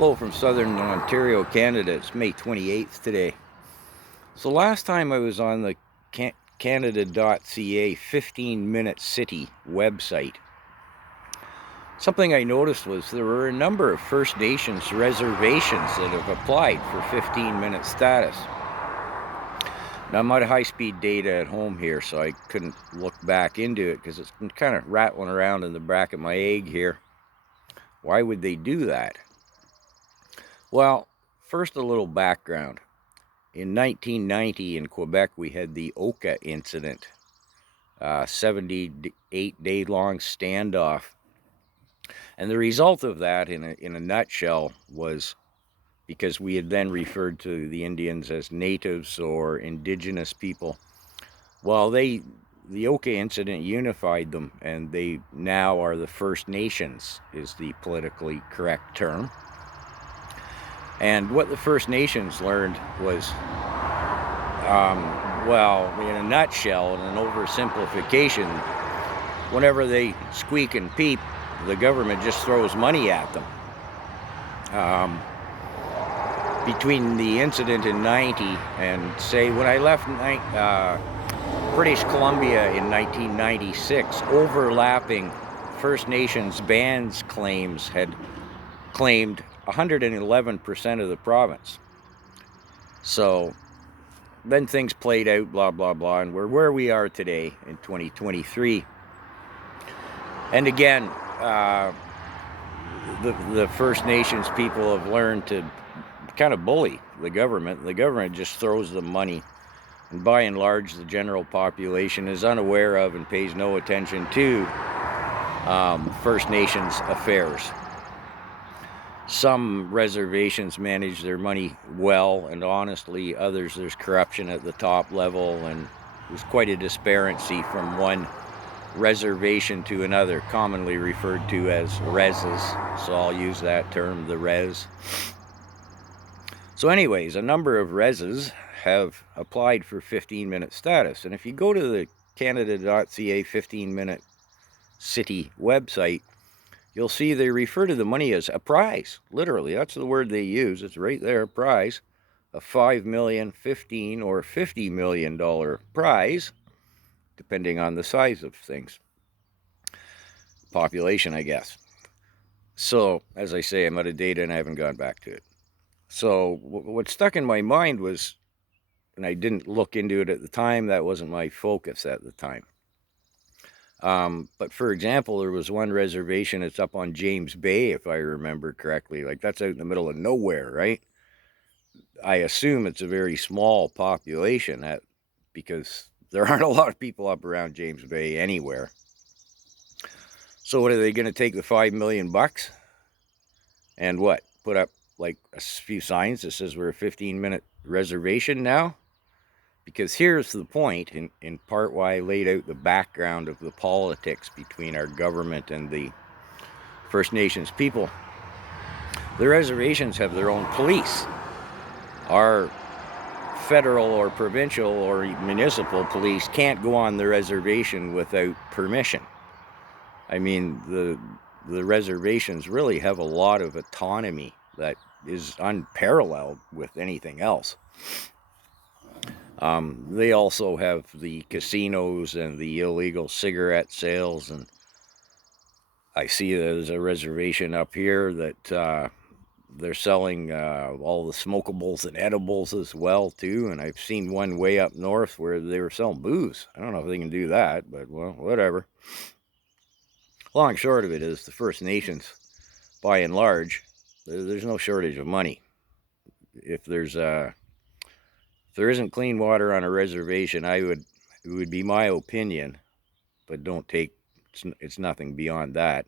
Hello from Southern Ontario, Canada. It's May 28th today. So last time I was on the Canada.ca 15-minute city website, something I noticed was there were a number of First Nations reservations that have applied for 15-minute status. Now I'm out of high-speed data at home here, so I couldn't look back into it because it's been kind of rattling around in the back of my egg here. Why would they do that? Well, first a little background. In 1990 in Quebec, we had the Oka incident, 78-day-long standoff. And the result of that, in a nutshell, was because we had then referred to the Indians as natives or indigenous people. Well, the Oka incident unified them, and they now are the First Nations, is the politically correct term. And what the First Nations learned was, well, in a nutshell, in an oversimplification, whenever they squeak and peep, the government just throws money at them. Between the incident in 90 and, say, when I left British Columbia in 1996, overlapping First Nations bands claims had claimed 111% of the province. So then things played out, blah, blah, blah, and we're where we are today in 2023. And again, the First Nations people have learned to kind of bully the government. The government just throws them money. And by and large, the general population is unaware of and pays no attention to First Nations affairs. Some reservations manage their money well and honestly. Others, there's corruption at the top level, and there's quite a disparity from one reservation to another, commonly referred to as reses. So I'll use that term, the res. So anyways, a number of reses have applied for 15-minute status. And if you go to the Canada.ca 15-minute city website, you'll see they refer to the money as a prize. Literally, that's the word they use. It's right there, prize. A $5 million, $15 or $50 million prize, depending on the size of things. Population, I guess. So, as I say, I'm out of data and I haven't gone back to it. So, what stuck in my mind was, and I didn't look into it at the time, that wasn't my focus at the time. But for example, there was one reservation, it's up on James Bay, if I remember correctly. Like, that's out in the middle of nowhere, right? I assume it's a very small population, because there aren't a lot of people up around James Bay anywhere. So what, are they going to take the $5 million and what? Put up like a few signs that says we're a 15-minute reservation now? Because here's the point, in part why I laid out the background of the politics between our government and the First Nations people. The reservations have their own police. Our federal or provincial or municipal police can't go on the reservation without permission. I mean, the reservations really have a lot of autonomy that is unparalleled with anything else. They also have the casinos and the illegal cigarette sales, and I see there's a reservation up here that they're selling all the smokables and edibles as well too, and I've seen one way up north where they were selling booze. I don't know if they can do that, but well, whatever. Long and short of it is, the First Nations, by and large, there's no shortage of money. If there isn't clean water on a reservation, it would be my opinion, but don't take, it's nothing beyond that,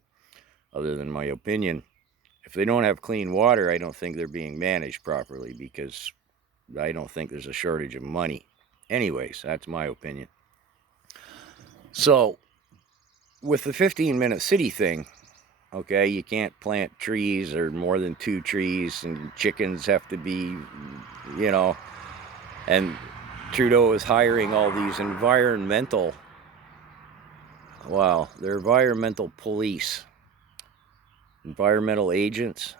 other than my opinion. If they don't have clean water, I don't think they're being managed properly, because I don't think there's a shortage of money. Anyways, that's my opinion. So, with the 15-minute city thing, okay, you can't plant trees or more than 2 trees, and chickens have to be, and Trudeau is hiring all these they're environmental police, environmental agents.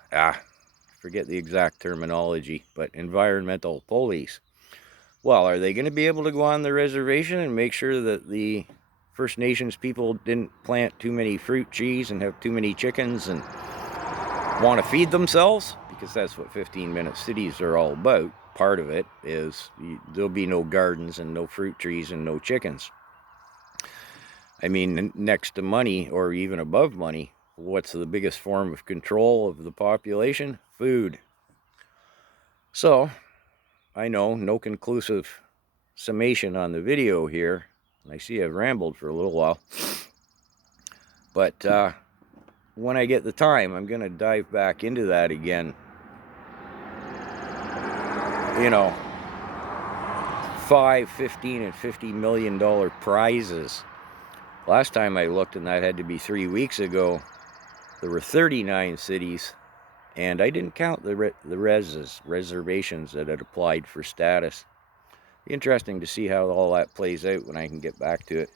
forget the exact terminology, but environmental police. Well, are they going to be able to go on the reservation and make sure that the First Nations people didn't plant too many fruit trees and have too many chickens and want to feed themselves? Because that's what 15-minute cities are all about. Part of it is there'll be no gardens and no fruit trees and no chickens. I mean, next to money, or even above money, what's the biggest form of control of the population? Food. So, I know, no conclusive summation on the video here. I see I've rambled for a little while. But when I get the time, I'm going to dive back into that again. You know, $5, $15, and $50 million prizes. Last time I looked, and that had to be 3 weeks ago, there were 39 cities, and I didn't count the reservations that had applied for status. Interesting to see how all that plays out when I can get back to it.